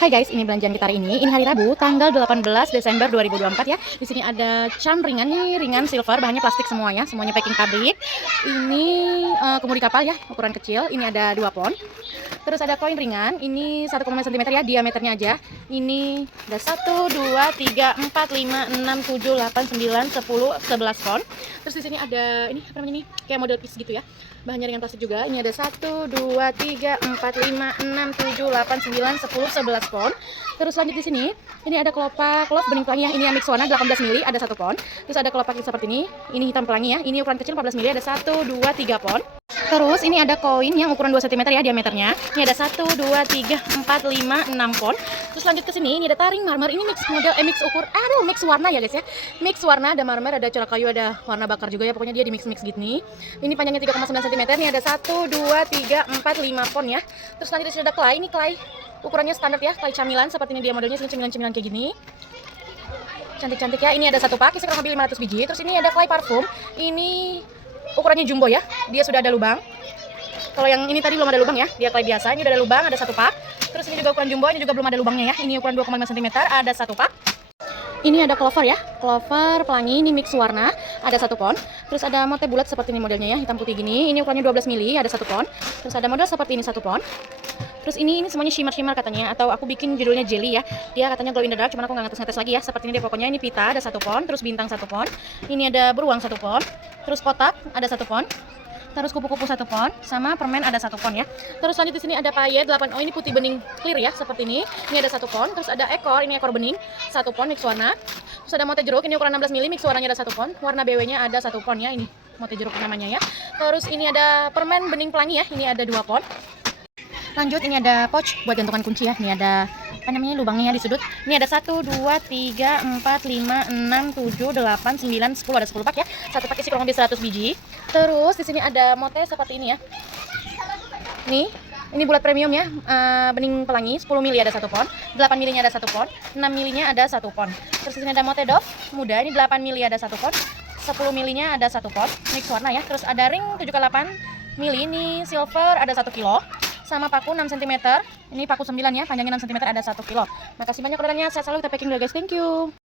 Hai guys, ini belanjaan kita hari ini. Ini hari Rabu, tanggal 18 Desember 2024 ya. Di sini ada charm ringan nih, ringan silver, bahannya plastik semuanya, semuanya packing pabrik. Ini kemudi kapal ya, ukuran kecil. Ini ada 2 pon. Terus ada koin ringan, ini 1,5 cm ya, diameternya aja. Ini ada 1, 2, 3, 4, 5, 6, 7, 8, 9, 10, 11 pon. Terus di sini ada ini apa namanya, ini kayak model piece gitu ya. Bahannya ringan plastik juga. Ini ada 1, 2, 3, 4, 5, 6, 7, 8, 9, 10, 11 pon. Terus lanjut di sini, ini ada kelopak love bening pelangi ya. Ini yang mix warna 18 mili, ada 1 pon. Terus ada kelopak seperti ini hitam pelangi ya. Ini ukuran kecil 14 mili, ada 1, 2, 3 pon. Terus ini ada koin yang ukuran 2 cm ya diameternya. Ini ada 1, 2, 3, 4, 5, 6 pon. Terus lanjut ke sini, ini ada taring marmer. Ini mix model mix ukur, mix warna ya guys ya. Mix warna, ada marmer, ada corak kayu, ada warna bakar juga ya. Pokoknya dia di mix gini. Ini panjangnya 3,9 cm. Ini ada 1, 2, 3, 4, 5 pon ya. Terus lanjut di sini ada clay. Ini clay ukurannya standar ya, clay camilan seperti ini dia modelnya, cemilan-cemilan kayak gini. Cantik-cantik ya. Ini ada 1 pak, isi kurang lebih 500 biji. Terus ini ada clay parfum. Ini ukurannya jumbo ya, dia sudah ada lubang. Kalau yang ini tadi belum ada lubang ya, dia clay biasa. Ini udah ada lubang, ada 1 pak. Terus ini juga ukuran jumbo, ini juga belum ada lubangnya ya. Ini ukuran 2,5 cm, ada 1 pak. Ini ada clover ya, clover pelangi, ini mix warna, ada 1 pon. Terus ada motif bulat seperti ini modelnya ya, hitam putih gini. Ini ukurannya 12 mili, ada 1 pon. Terus ada model seperti ini 1 pon. Terus ini semuanya shimmer katanya, atau aku bikin judulnya jelly ya. Dia katanya glow in the dark, cuman aku nggak ngetes lagi ya. Seperti ini deh pokoknya. Ini pita ada 1 pon, terus bintang 1 pon. Ini ada beruang 1 pon, terus kotak ada 1 pon. Terus kupu-kupu 1 pon, sama permen ada 1 pon ya. Terus lanjut di sini ada payet 8. Oh, ini putih bening clear ya, seperti ini. Ini ada 1 pon. Terus ada ekor, ini ekor bening 1 pon mix warna. Terus ada mote jeruk, ini ukuran 16 mili, mix warnanya ada 1 pon. Warna BW-nya ada 1 pon ya, ini mote jeruk namanya ya. Terus ini ada permen bening pelangi ya, ini ada 2 pon. Lanjut ini ada pouch buat gantungan kunci ya. Ini ada apa namanya, lubangnya ya di sudut. Ini ada 1, 2, 3, 4, 5, 6, 7, 8, 9, 10, ada 10 pak ya. 1 pak isi kurang lebih 100 biji. Terus di sini ada mote seperti ini ya. Ini bulat premium ya, bening pelangi 10 mili ada 1 pon, 8 milinya ada 1 pon, 6 milinya ada 1 pon. Terus di sini ada mote dove muda, ini 8 mili ada 1 pon, 10 milinya ada 1 pon, mix warna ya. Terus ada ring 7,8 mili, ini silver ada 1 kilo. Sama paku 6 cm, ini paku 9 ya, panjangnya 6 cm, ada 1 kilo. Makasih banyak orderannya, saya selalu kita packing dulu guys, thank you.